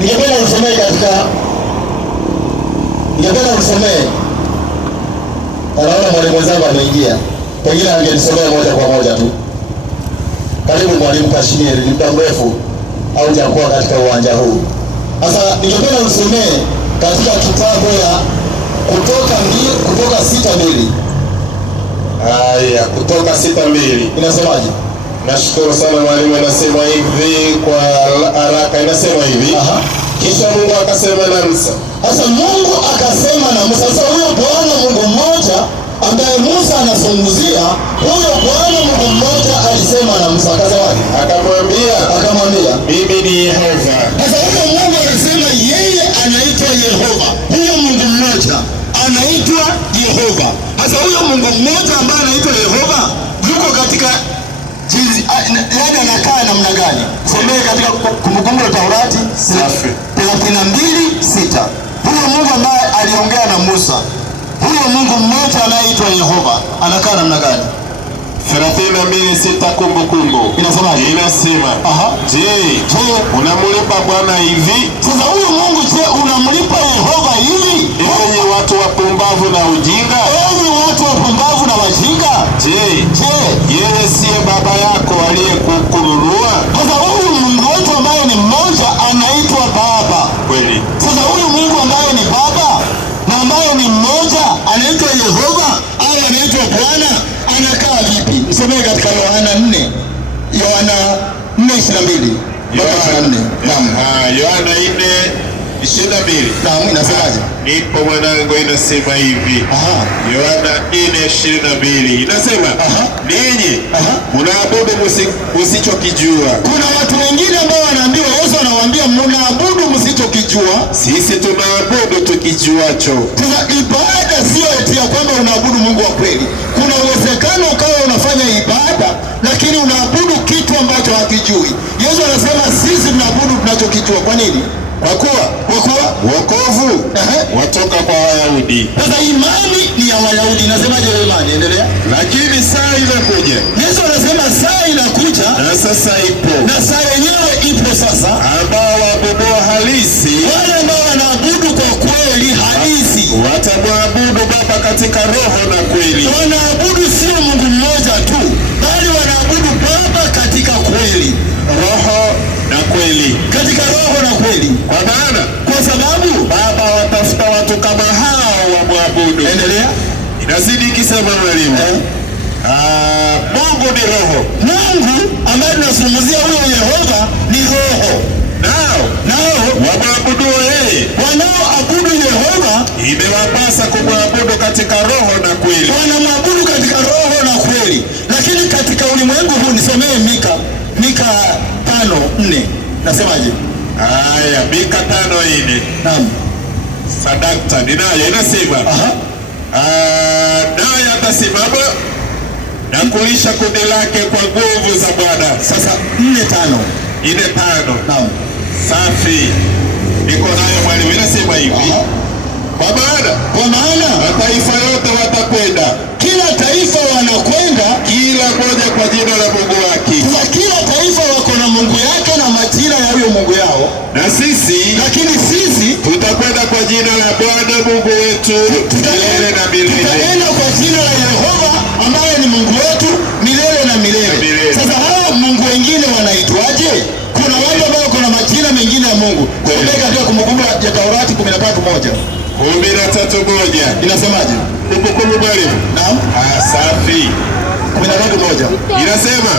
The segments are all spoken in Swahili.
ningependa usomee. Naona mwalimu wangu ameingia. Pengine angenisomea moja kwa moja tu. Karibu mwalimu Kashmiri, ni muda mrefu au jakuwa katika uwanja huu. Sasa ningependa usomee katika kitabu ya Kutoka 6:2. Haya, Kutoka 6:2. Inasemaje? Nashukuru sana mwalimu, anasema hivi kwa haraka, inasema hivi. Kisha Mungu akasema na Musa. Sasa Mungu akasema na Musa. Sasa huyo Bwana Mungu mmoja ambaye Musa anazungumzia, huyo Bwana Mungu mmoja alisema na Musa, akasemaje? Akamwambia mimi ni Yehova. Sasa huyo Mungu alisema yeye anaitwa Yehova. Huyo Mungu mmoja anaitwa Yehova. Sasa huyo Mungu mmoja ambaye anaitwa Yehova yuko katika yaani anakaa namna gani? Somee katika Kumbukumbu la Taurati 32:6. Huyo Mungu ambaye aliongea na Musa, huyo Mungu mmoja anaitwa Yehova anakaa namna gani? 32:6 Kumbukumbu. Inasemaje? Inasema, je, unamlipa Bwana hivi? Sasa huyo Mungu unamlipa Yehova hivi? Enyi watu wapumbavu na ujinga? Enyi watu wapumbavu na wajinga? Je, yeye siye baba yako aliyekukununua? Sasa huyu Mungu wetu ambaye ni mmoja anaitwa Baba. Kweli. Sasa huyu Mungu ambaye ni Baba na ambaye ni mmoja anaitwa Yehova au anaitwa Bwana, anakaa vipi? Msomee katika Yohana 4:22. Yohana 4:22. Naam, inasemaje? Nipo mwanangu, inasema hivi. Yohana 4:22. Inasema, ninyi mnaabudu msichokijua. Kuna watu wengine ambao wanaambiwa, Yesu anawaambia mnaabudu msichokijua. Sisi tunaabudu tukijuacho. Sasa ibada sio eti ya kwamba unaabudu Mungu wa kweli. Kuna uwezekano ukawa unafanya ibada lakini unaabudu kitu ambacho hakijui. Yesu anasema sisi tunaabudu tunachokijua. Kwa nini? Kwa kuwa wokovu watoka kwa Wayahudi. Sasa imani ni ya Wayahudi. Nasemaje imani? Endelea. Lakini saa inakuja. Yesu anasema saa inakuja na sasa ipo. Na saa yenyewe ipo sasa, ambao waabudu halisi, wale ambao wanaabudu kwa kweli halisi, watamwabudu Baba katika roho na kweli. Wanaabudu sio Mungu mmoja tu, bali wanaabudu Baba katika kweli, roho na kweli, katika roho na kweli. Kwa sababu Baba watafuta watu kama hao wamwabudu. Endelea. Inazidi kisema mwalimu. Mungu ni roho. Mungu ambaye tunazungumzia huyo Yehova ni roho. Nao wamwabudu yeye, wanaoabudu Yehova imewapasa kumwabudu katika roho na kweli. Wanamwabudu katika roho na kweli. Lakini katika ulimwengu huu, nisomee Mika 5:4. Nasemaje? Haya, Mika 5:4. Naam. Sadakta ninayo, inasema naye atasimama na kulisha kundi lake kwa nguvu za Bwana. Sasa 4:5. Naam. Safi. Niko nayo mwalimu, inasema hivi. Kwa maana mataifa yote watakwenda. Kila taifa wanakwenda, kila moja kwa jina la Mungu wake. Sasa kila taifa wako na Mungu yake na majina ya huyo Mungu yao. Lakini sisi tutakwenda kwa jina la Bwana Mungu wetu milele na milele. Tutaenda kwa jina la Yehova ambaye ni Mungu wetu milele na milele. Sasa hao Mungu wengine wanaitwaje? Kuna wale ambao kuna majina mengine ya Mungu. Kumbuka katika Kumbukumbu ya Taurati 13:1. 13:1. Inasemaje? Kumbukumbu mwalimu. Naam. Safi. 13:1. Inasema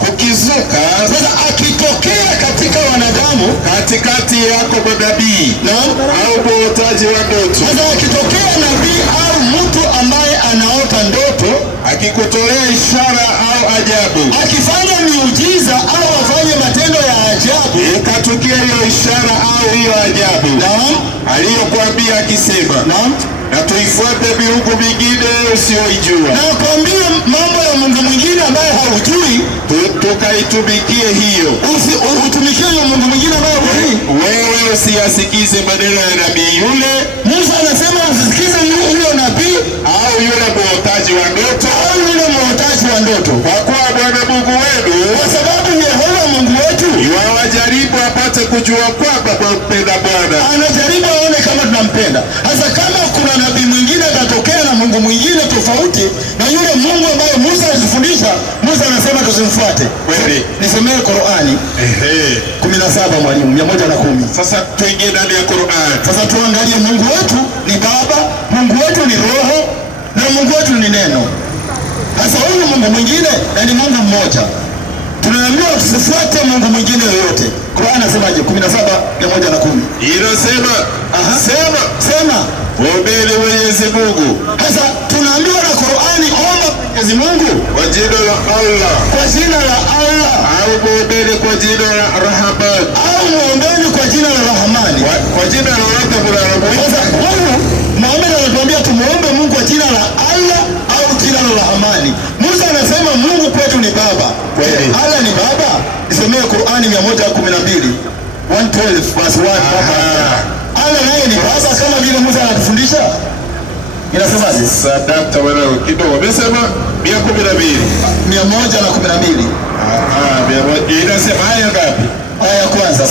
kukizuka sasa akitokea katika wanadamu katikati yako manabii au muotaji wa ndoto. Sasa akitokea nabii au mtu ambaye anaota ndoto, akikutolea ishara au ajabu, akifanya miujiza au afanye matendo ya ajabu, ikatukia hiyo ishara au hiyo ajabu, aliyokuambia akisema, na tuifuate miungu mingine usiyoijua. Na akwambia mambo ya Mungu mwingine ambaye haujui, tukaitumikie hiyo. Utumikie hiyo Mungu mwingine ambaye hujui. Wewe usiyasikize maneno ya nabii yule. Musa anasema usisikize huyo nabii au yule muotaji wa ndoto, kwa kuwa Bwana Mungu wenu, kwa sababu Yehova Mungu wetu yuwajali kujua kwamba twampenda Bwana. Anajaribu aone kama tunampenda. Hasa kama kuna nabii mwingine atatokea na Mungu mwingine tofauti na yule Mungu ambaye Musa alitufundisha, Musa anasema tusimfuate. Kweli. Nisomee Qur'ani. 17 mwalimu, 110. Sasa tuingie ndani ya Qur'an. Sasa tuangalie Mungu wetu ni Baba, Mungu wetu ni Roho na Mungu wetu ni Neno. Sasa huyu Mungu mwingine na ni Mungu mmoja. Tunaambiwa tusifuate Mungu mwingine yoyote. Qur'an anasemaje? 17:110. Inasema, sema ombeni Mwenyezi Mungu. Sasa tunaambiwa na Qur'ani, omba Mwenyezi Mungu kwa jina la Allah. Kwa jina la Allah. Au muombeni kwa jina la Rahman. Au muombeni kwa jina la Rahmani. Kwa jina la wote mnaomba. Sasa huyu Muhammad anatuambia tumuombe Mungu kwa jina la Allah au jina la Rahmani. Musa anasema Mungu kwetu ni Baba. Kweli. Allah ni Baba. Isomee Qur'ani 112. 112 verse 1. Allah naye ni Baba kama vile Musa anatufundisha. Inasemaje? Sadaka wala kidogo. Umesema 112. 112. Inasema aya ngapi? Aya ya kwanza.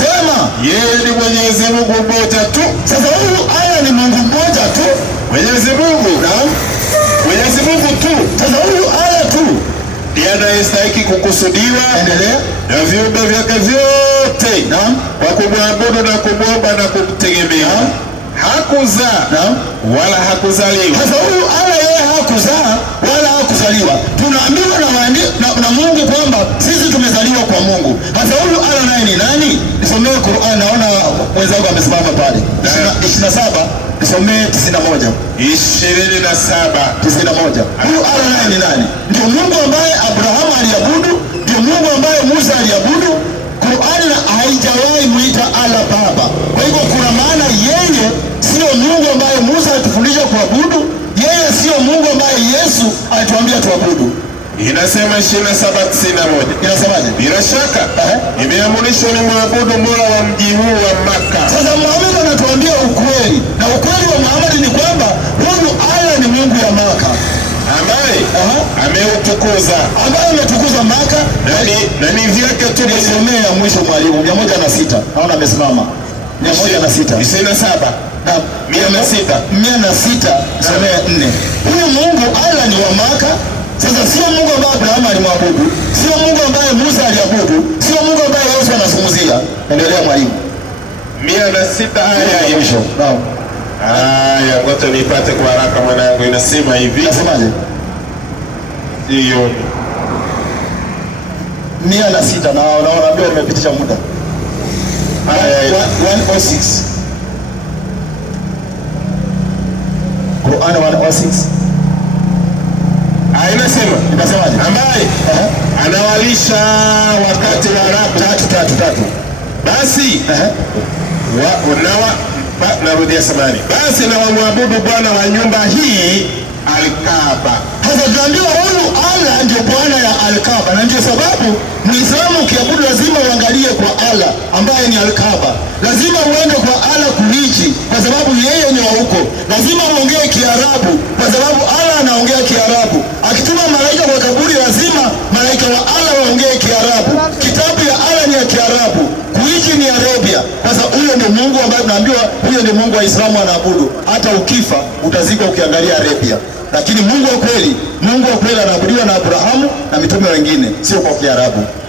Sema. Yeye ni Mwenyezi Mungu mmoja tu. Sasa huyu aya ni Mungu mmoja tu. Mwenyezi Mungu. Naam. Mwenyezi Mungu tu. Sasa huyu aya tu ndiye anayestahili kukusudiwa. Endelea. Na viumbe vyake vyote. Naam. Kwa kumwabudu na kumwomba na kumtegemea. Hakuzaa wala hakuzaliwa. Sasa huyu Allah yeye hakuzaa wala hakuzaliwa. Tunaambiwa na Mungu kwamba sisi tumezaliwa kwa Mungu. Sasa huyu Allah naye ni nani? Nisomee Qur'an, naona mwenzangu amesimama pale. 27, nisomee 91. 91. Huyu Allah naye ni nani? Ndio Mungu ambaye Abrahamu aliabudu, ndio Mungu ambaye Musa aliabudu. Qur'ani haijawahi muita Allah Baba. Kwa hivyo kuna maana yeye sio Mungu ambaye Musa alitufundisha kuabudu, yeye sio Mungu ambaye Yesu alituambia tuabudu. Inasema 27:91. Inasemaje? Bila shaka imeamrishwa ni mwabudu Mola wa mji huu wa Makka. Sasa Muhammad anatuambia ukweli, na ukweli wa Muhammad ni kwamba huyu Allah ni Mungu ya Makka ambaye ameutukuza, ambaye ametukuza Makka na ni vyake tu. Nisomee ya mwisho mwalimu, 106. Naona amesimama. 106. 27. Na 106. Somea 4. Huyu Mungu Allah ni wa Makka. Sasa sio Mungu ambaye Abrahamu alimwabudu, sio Mungu ambaye Musa aliabudu, sio Mungu ambaye Yesu anazungumzia. Endelea mwalimu. 106 aya ya mwisho. Naam. Aya, ngoja nipate kwa haraka mwanangu, inasema hivi. Nasemaje? Hiyo 106 na naona nimepitisha muda. Aya 106. Qur'an 106. Inasemaje? Ambaye anawalisha wakati wa rabu. Tatu. Basi narudia samani. Basi na wamwabudu Bwana wa nyumba hii Al-Kaaba. Sasa tunaambiwa huyu Allah ndio Bwana ya Al-Kaaba, na ndio sababu Muislamu ukiabudu lazima uangalie kwa Allah ambaye ni Al-Kaaba. Lazima uende kwa Allah kulichi kwa sababu yeye ni wa huko. Lazima uongee Kiarabu kwa sababu Allah anaongea Kiarabu. Akituma malaika kwa kaburi lazima malaika wa Allah waongee Kiarabu. Kitabu ya Allah ni ya Kiarabu. Kuichi ni Arabia. Sasa huyo ndio Mungu ambaye tunaambiwa huyo ndio Mungu wa Islamu anaabudu. Hata ukifa utazikwa ukiangalia Arabia. Lakini Mungu wa kweli anaabudiwa na Abrahamu na mitume wengine, sio kwa Kiarabu.